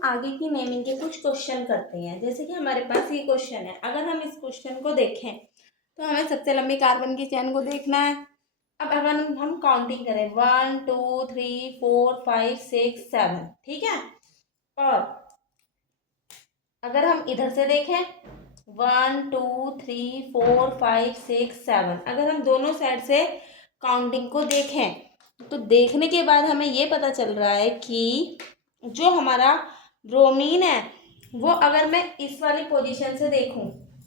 हम आगे की नेमिंग के कुछ क्वेश्चन करते हैं। जैसे कि हमारे पास ये क्वेश्चन है, अगर हम इस क्वेश्चन को देखें तो हमें सबसे लंबी कार्बन की चेन को देखना है। अब अगर हम काउंटिंग करें 1 2 3 4 5 6 7, ठीक है। और अगर हम इधर से देखें 1 2 3 4 5 6 7, अगर हम दोनों साइड से काउंटिंग को देखें तो देखने के बाद हमें ये पता चल रहा है कि जो हमारा ब्रोमीन है वो, अगर मैं इस वाली पोजीशन से देखूं,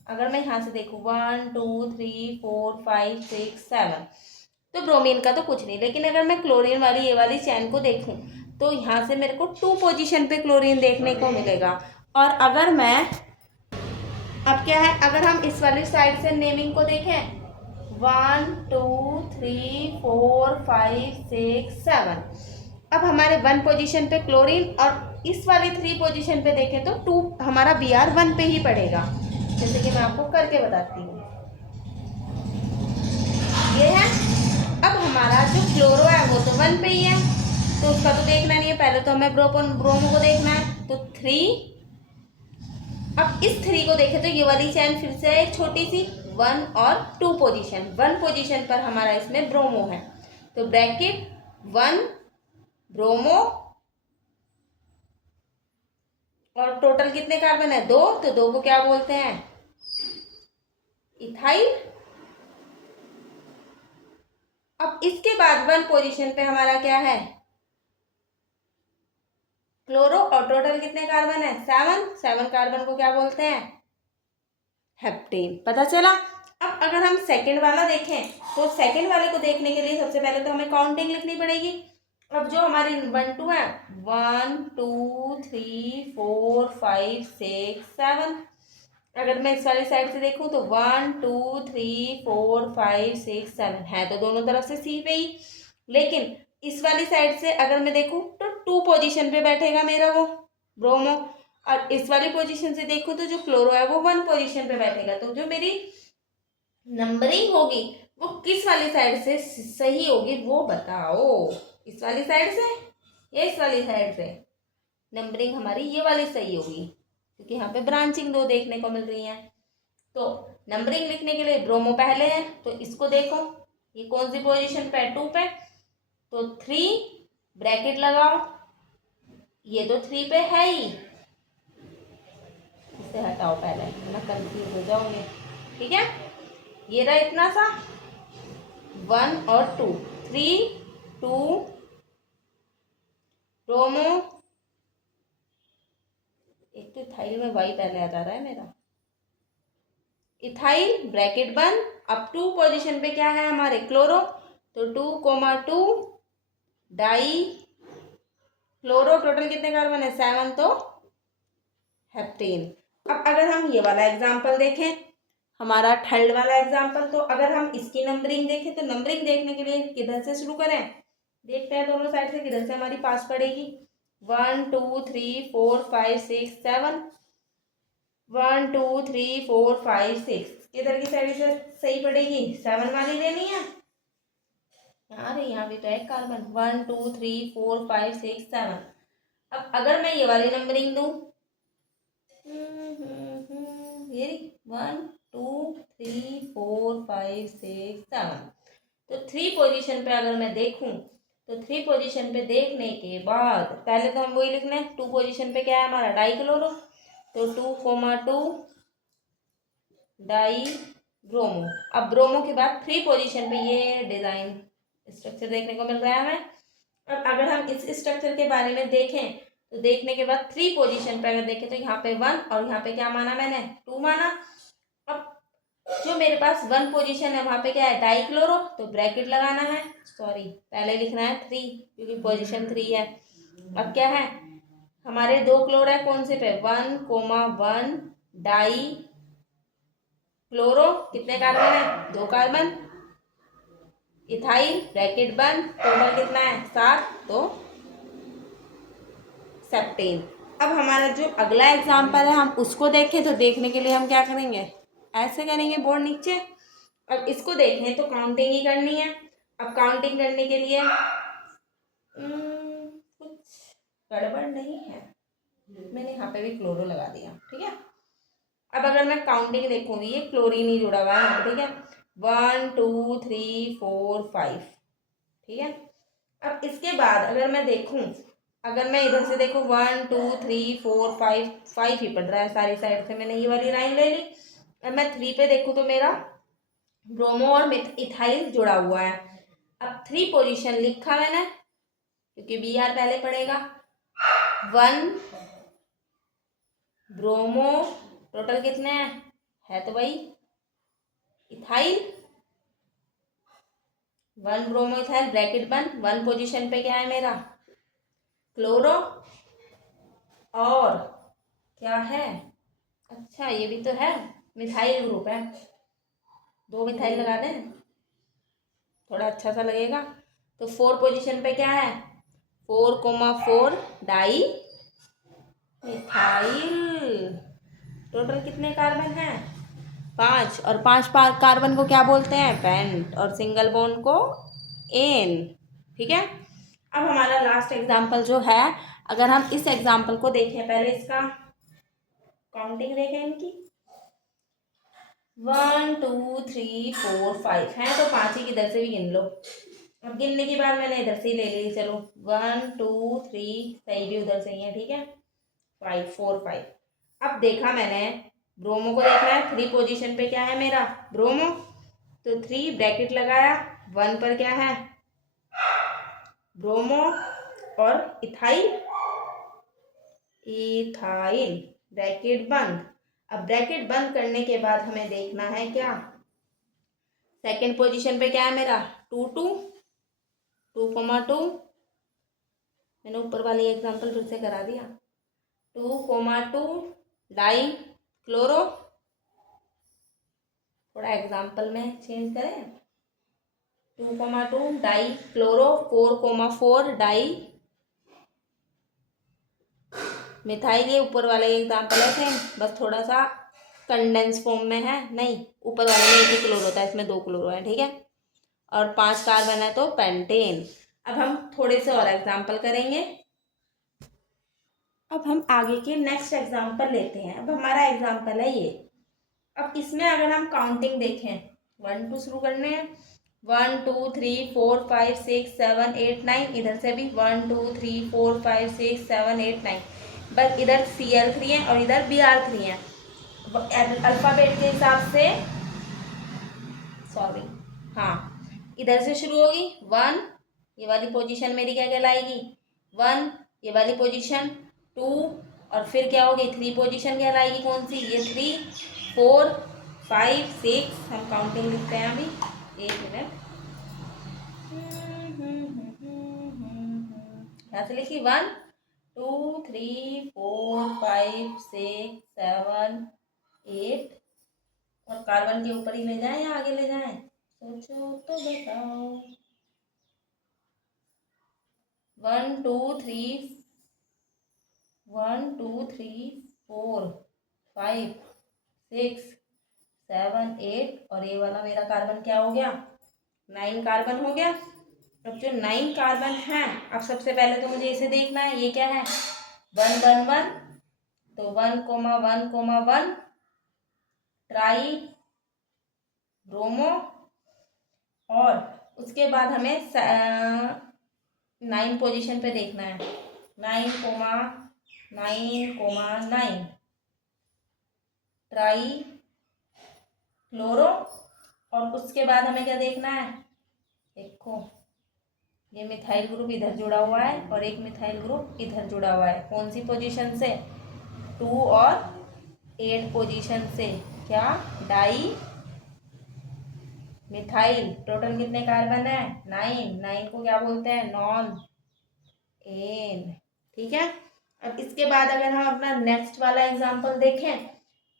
अगर मैं यहाँ से देखूं 1 2 3 4 5 6 7, तो ब्रोमीन का तो कुछ नहीं। लेकिन अगर मैं क्लोरीन वाली ये वाली चैन को देखूं तो यहाँ से मेरे को 2 पोजीशन पे क्लोरीन देखने को मिलेगा। और अगर मैं अब क्या है, अगर हम इस वाली साइड से नेमिंग को देखें 1 2 3 4 5 6 7, अब हमारे 1 पोजीशन पे क्लोरीन और इस वाली 3 पोजीशन पे देखें तो 2 हमारा Br 1 पे ही पड़ेगा। जैसे कि मैं आपको करके बताती हूँ, ये है। अब हमारा जो क्लोरो है वो तो 1 पे ही है, तो उसका तो देखना नहीं है। पहले तो हमें ब्रोमो को देखना है, तो 3। अब इस 3 को देखें तो ये वाली चैन फिर से एक छोटी सी 1 और 2 पोजीशन, 1 पोजीशन पर हमारा इसमें ब्रोमो है, तो ब्रैकेट 1 ब्रोमो, और टोटल कितने कार्बन है 2, तो 2 को क्या बोलते हैं इथाइल। अब इसके बाद 1 पोजीशन पे हमारा क्या है क्लोरो, और टोटल कितने कार्बन है 7 कार्बन को क्या बोलते हैं हेप्टेन। पता चला। अब अगर हम सेकंड वाला देखें तो सेकंड वाले को देखने के लिए सबसे पहले तो हमें काउंटिंग लिखनी पड़ेगी। अब जो हमारी 1 2 है 1 2 3 4 5 6 7, अगर मैं इस वाली साइड से देखूं तो 1 2 3 4 5 6 7 है तो दोनों तरफ से सी पे ही। लेकिन इस वाली साइड से अगर मैं देखूं तो 2 पोजीशन पे बैठेगा मेरा वो ब्रोमो, और इस वाली पोजीशन से देखूं तो जो क्लोरो है वो 1 पोजीशन पे बैठेगा। तो जो मेरी नंबरिंग होगी वो किस वाली साइड से सही होगी वो बताओ, इस वाली साइड से या इस वाली साइड से। नंबरिंग हमारी ये वाली सही होगी क्योंकि यहाँ पे ब्रांचिंग 2 देखने को मिल रही है। तो नंबरिंग लिखने के लिए ब्रोमो पहले है, तो इसको देखो ये कौन सी पोजीशन पे 2 पे, तो 3 ब्रैकेट लगाओ, ये तो 3 पे है ही, इसे हटाओ पहले, मैं कंफ्यूज हो जाऊंगी। ठीक है, ये रहा इतना सा 1 और 2, 3 2 ब्रोमो, एक तो इथाइल में वाई पहले आ जा रहा है मेरा, इथाइल ब्रैकेट बंद। अब 2 पोजीशन पे क्या है हमारे क्लोरो, तो 2 2 डाई क्लोरो, टोटल कितने कार्बन है 7, तो हेप्टेन। अब अगर हम ये वाला एग्जाम्पल देखें, हमारा थर्ड वाला एग्जाम्पल, तो अगर हम इसकी नंबरिंग देखें तो नंबरिंग देखने के लिए किधर से शुरू करें, देखते हैं दोनों साइड से किधर से हमारी पास पड़ेगी। 1 2 3 4 5 6 7, 1 2 3 4 5 6, किधर की साइड से सही पड़ेगी 7 वाली लेनी है। यहाँ भी तो है कार्बन 1 2 3 4 5 6 7। अब अगर मैं ये वाली नंबरिंग दूं, ये 1 2 3 4 5 6 7, तो 3 पोजीशन पे अगर मैं देखूं तो 3 पोजीशन पे देखने के बाद पहले तो हम वही लिखना है 2 पोजीशन पे क्या है हमारा डाइक्लोरो, तो 2 2 डाई ब्रोमो। अब ब्रोमो के बाद 3 पोजीशन पे ये डिजाइन स्ट्रक्चर देखने को मिल रहा है हमें। अब अगर हम इस स्ट्रक्चर के बारे में देखें तो देखने के बाद 3 पोजीशन पे अगर देखें तो यहाँ पे 1 और यहाँ पे क्या माना मैंने 2 माना। अब जो मेरे पास 1 पोजीशन है वहाँ पे क्या है डाइक्लोरो, तो ब्रैकेट लगाना है, सॉरी पहले लिखना है 3 क्योंकि पोजीशन 3 है। अब क्या है हमारे 2 क्लोरो है कौन से पे 1 1 डाई क्लोरो, कितने कार्बन है 2 कार्बन, इथाइल ब्रैकेट बंद, टोटल कितना है 7, तो सेप्टेन। अब हमारा जो अगला एग्जाम्पल है हम उसको देखें तो देखने के लिए हम क्या करेंगे ऐसे करेंगे बोर्ड नीचे। अब इसको देखें तो काउंटिंग ही करनी है। अब काउंटिंग करने के लिए कुछ गड़बड़ नहीं है, पे भी क्लोरो लगा दिया। ठीक है, अब अगर मैं काउंटिंग देखूँगी, ये क्लोरीन ही जुड़ा हुआ है यहाँ पे। ठीक है, 1 2 3 4 5। ठीक है, अब इसके बाद अगर मैं देखूँ, अगर मैं इधर से देखूँ 1 2 3 4 5, 5 ही पड़ रहा है सारी साइड से, मैंने ये वाली लाइन ले ली। अब मैं 3 पे देखूँ तो मेरा ब्रोमो और इथाइल जुड़ा हुआ है। अब 3 पोजीशन लिखा मैंने, क्योंकि बी आर पहले पड़ेगा। 1 ब्रोमो, टोटल कितने हैं, है तो भाई इथाइल, 1 ब्रोमो इथाइल, ब्रैकेट बंद, 1 पोजीशन पे क्या है मेरा क्लोरो, और क्या है, अच्छा ये भी तो है मिथाइल ग्रुप है, 2 मिथाइल लगा दें, थोड़ा अच्छा सा लगेगा। तो 4 पोजीशन पे क्या है, 4,4 डाई मिथाइल। टोटल कितने कार्बन हैं, 5, और 5 कार्बन को क्या बोलते हैं, पेंट, और सिंगल बॉन्ड को एन। ठीक है, अब हमारा लास्ट एग्जाम्पल जो है, अगर हम इस एग्जाम्पल को देखें, पहले इसका काउंटिंग देखें इनकी, 1 2 3 4 5 है, तो 5 ही किधर से भी गिन लो। अब गिनने के बाद मैंने इधर से ही ले ली, चलो 1 2 3, सही भी उधर से ही है। ठीक है, 5 4 5। अब देखा मैंने, ब्रोमो को देखना है, 3 पोजीशन पे क्या है मेरा ब्रोमो, तो 3 ब्रैकेट लगाया, 1 पर क्या है ब्रोमो और इथाइल, इथाइल ब्रैकेट बंद। अब ब्रैकेट बंद करने के बाद हमें देखना है क्या, सेकेंड पोजीशन पे क्या है मेरा 2 2 2,2, मैंने ऊपर वाली एग्जांपल फिर से करा दिया, 2,2 डाई क्लोरो, थोड़ा एग्जांपल में चेंज करें, 2,2 डाई क्लोरो, 4,4 डाई मिथाइल। ये ऊपर वाला एग्जांपल है सेम, बस थोड़ा सा कंडेंस फॉर्म में है, नहीं ऊपर वाले में 1 ही क्लोरो होता है, इसमें 2 क्लोरो है। ठीक है, और 5 कार्बन है तो पेंटेन। अब हम थोड़े से और एग्जांपल करेंगे। अब हम आगे के नेक्स्ट एग्जांपल लेते हैं। अब हमारा एग्जांपल है ये, अब इसमें अगर हम काउंटिंग देखें, 1 2 शुरू करने हैं, 1 2 3 4 5 6 7 8 9, इधर से भी 1 2 3 4 5 6 7 8 9, बस इधर Cl3 है और इधर Br3 है। अल्फाबेट के हिसाब से, सॉरी, हाँ, इधर से शुरू होगी 1, ये वाली पोजीशन मेरी क्या कहलाएगी 1, ये वाली पोजीशन 2, और फिर क्या होगी 3 पोजीशन कहलाएगी, कौन सी, ये 3 4 5 6। हम काउंटिंग लिखते हैं अभी, 1 मिनट, यहाँ से लिखी 1 2 3 4 5 6 7 8, और कार्बन के ऊपर ही ले जाएं या आगे ले जाएं, सोचो तो बताओ। 1 2 3 1 2 3 4 5 6 7 8, और ये वाला मेरा कार्बन क्या हो गया 9 कार्बन हो गया। अब जो 9 कार्बन है, अब सबसे पहले तो मुझे इसे देखना है, ये क्या है 1 1 1, तो 1,1,1 ट्राई ब्रोमो, और उसके बाद हमें 9 पोजीशन पे देखना है, 9,9,9 ट्राई क्लोरो, और उसके बाद हमें क्या देखना है, देखो ये मिथाइल ग्रुप इधर जुड़ा हुआ है और एक मिथाइल ग्रुप इधर जुड़ा हुआ है, कौन सी पोजीशन से 2 और 8 पोजीशन से, क्या डाई मिथाइल। टोटल कितने कार्बन है 9, 9 को क्या बोलते हैं नॉन एन। ठीक है, अब इसके बाद अगर हम अपना नेक्स्ट वाला एग्जांपल देखें,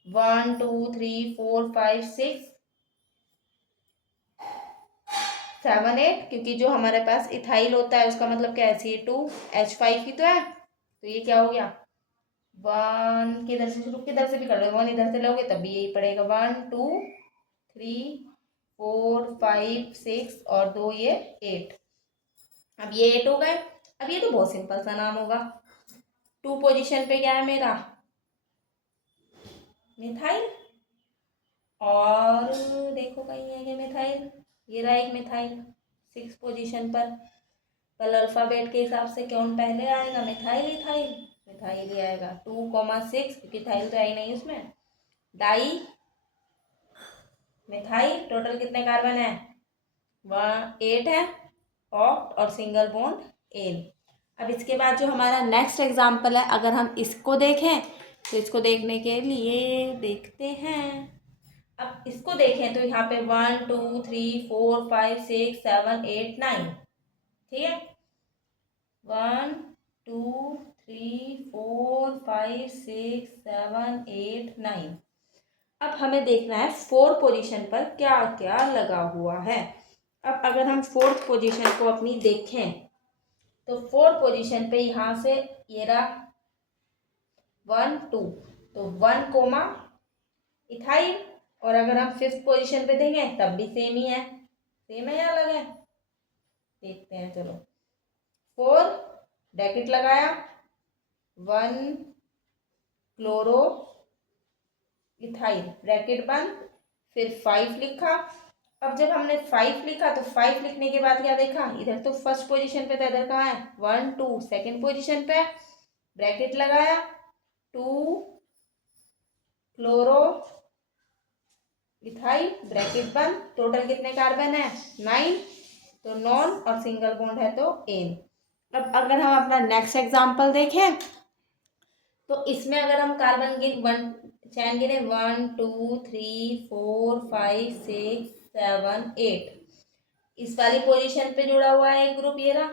1 2 3 4 5 6 7 8, क्योंकि जो हमारे पास इथाइल होता है उसका मतलब क्या है C2H5 ही तो है, तो ये क्या हो गया 1, किधर से शुरू, किधर से भी कर लो, 1 इधर से लोगे तब भी यही पड़ेगा, 1 2 3 4 5 6 और 2 ये 8। अब ये 8 हो गए। अब ये तो बहुत सिंपल सा नाम होगा, 2 पोजीशन पे क्या है मेरा मिथाइल, और देखो कहीं है क्या मिथाइल, ये रहा एक मिथाइल 6 पोजीशन पर। कल अल्फ़ाबेट के हिसाब से कौन पहले आएगा, मिथाइल इथाइल, मिथाइल ही आएगा। 2,6 क्योंकि इथाइल तो आई नहीं उसमें। डाई मिथाइल, टोटल कितने कार्बन है, 8 है, ऑक्ट और सिंगल बॉन्ड एन। अब इसके बाद जो हमारा नेक्स्ट एग्जाम्पल है, अगर हम इसको देखें तो इसको देखने के लिए देखते हैं। अब इसको देखें तो यहाँ पे 1 2 3 4 5 6 7 8 9, ठीक है, 1 2 3 4 5 6 7 8 9। अब हमें देखना है 4 पोजीशन पर क्या क्या लगा हुआ है। अब अगर हम 4th पोजीशन को अपनी देखें तो 4 पोजीशन पे यहाँ से ये रहा 1 2, तो 1 कोमा इथाइल। और अगर हम 5th पोजीशन पे देखें तब भी सेम ही है, सेम है या अलग है, देखते हैं चलो। 4 ब्रैकेट लगाया, 1 क्लोरो इथाइल ब्रैकेट बंद, फिर 5 लिखा। अब जब हमने 5 लिखा तो 5 लिखने के बाद क्या देखा, इधर तो फर्स्ट पोजीशन पे था, इधर कहाँ है 1 2, सेकेंड पोजीशन पे, ब्रैकेट लगाया, 2 क्लोरो इथाइल ब्रैकेट बंद, टोटल कितने कार्बन है 9, तो नॉन और सिंगल बॉन्ड है तो एन। अब अगर हम अपना नेक्स्ट एग्जांपल देखें तो इसमें अगर हम कार्बन चैन गिने 1 2 3 4 5 6 7 8, इस वाली पोजीशन पे जुड़ा हुआ है एक ग्रुप, ये रहा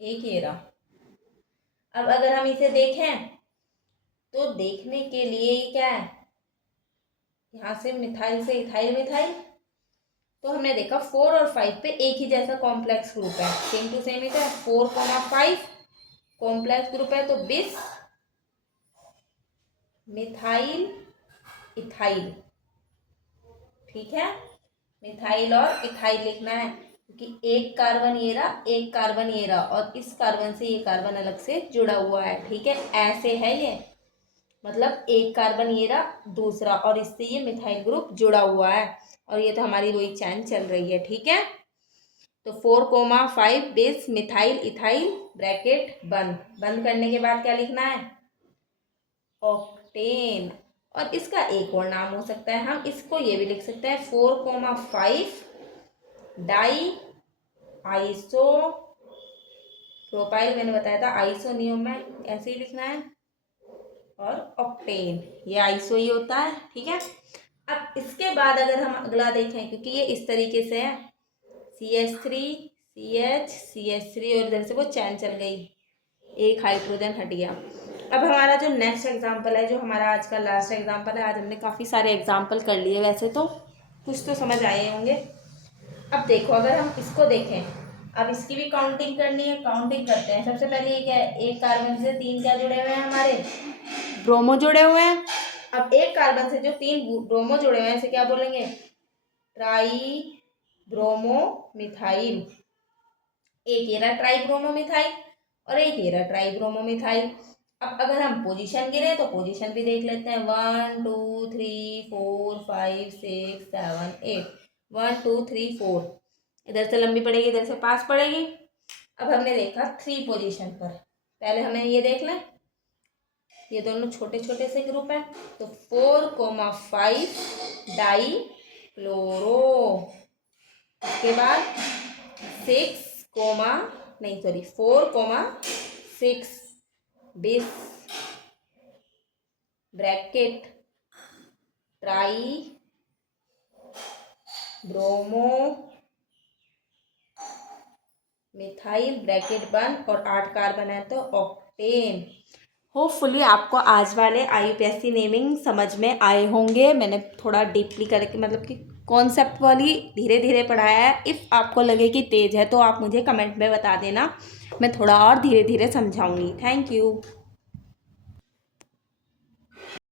एक, ये रहा। अब अगर हम इसे देखें तो देखने के लिए क्या है, यहाँ से मिथाइल से इथाइल मिथाइल, तो हमने देखा 4 और 5 पे एक ही जैसा कॉम्प्लेक्स ग्रुप है, सेम टू सेम ही है, 4,5 कॉम्प्लेक्स ग्रुप है, तो बिस मिथाइल इथाइल, ठीक है, मिथाइल और इथाइल लिखना है क्योंकि एक कार्बन ये रहा, एक कार्बन ये रहा, और इस कार्बन से ये कार्बन अलग से जुड़ा हुआ है, ठीक है, ऐसे है ये, मतलब एक कार्बन ये रहा दूसरा, और इससे ये मिथाइल ग्रुप जुड़ा हुआ है, और ये तो हमारी वही चैन चल रही है, ठीक है। तो 4,5 बेस मिथाइल इथाइल ब्रैकेट बंद, बंद करने के बाद क्या लिखना है, ऑक्टेन। और इसका एक और नाम हो सकता है, हम इसको ये भी लिख सकते हैं 4,5 डाई आइसो प्रोपाइल, मैंने बताया था आइसोनियम में ऐसे ही लिखना है, और ऑक्टेन, ये आइसो ही होता है, ठीक है। अब इसके बाद अगर हम अगला देखें, क्योंकि ये इस तरीके से है CH3 CH CH3, और इधर से वो चैन चल गई, एक हाइड्रोजन हट गया। अब हमारा जो नेक्स्ट एग्जाम्पल है, जो हमारा आज का लास्ट एग्जाम्पल है, आज हमने काफ़ी सारे एग्जाम्पल कर लिए, वैसे तो कुछ तो समझ आए होंगे। अब देखो अगर हम इसको देखें, अब इसकी भी काउंटिंग करनी है, काउंटिंग करते हैं। सबसे पहले ये क्या है, एक कार्बन से 3 क्या जुड़े हुए हैं, हमारे ब्रोमो जुड़े हुए हैं। अब एक कार्बन से जो 3 ब्रोमो जुड़े हुए हैं इसे क्या बोलेंगे, ट्राई ब्रोमो मिथाइल। एक ये रहा ट्राई ब्रोमो मिथाइल और एक ये रहा ट्राई ब्रोमो मिथाइल। अब अगर हम पोजीशन गिरे तो पोजीशन भी देख लेते हैं, 1 2 3 4 5 6 7 8, 1 2 3 4, इधर से लंबी पड़ेगी, इधर से पास पड़ेगी। अब हमने देखा 3 पोजीशन पर, पहले हमें ये देख लें, ये दोनों छोटे छोटे से ग्रुप है, तो 4,5 डाई क्लोरो, उसके बाद 4,6 बिस bracket try bromo methyl bracket बंद, और 8 कार्बन है तो ऑक्टेन। होपफुली आपको आज वाले IUPAC नेमिंग समझ में आए होंगे। मैंने थोड़ा डीपली करके मतलब कि कॉन्सेप्ट वाली धीरे धीरे पढ़ाया है। इफ़ आपको लगे कि तेज़ है तो आप मुझे कमेंट में बता देना, मैं थोड़ा और धीरे धीरे समझाऊंगी। Thank you.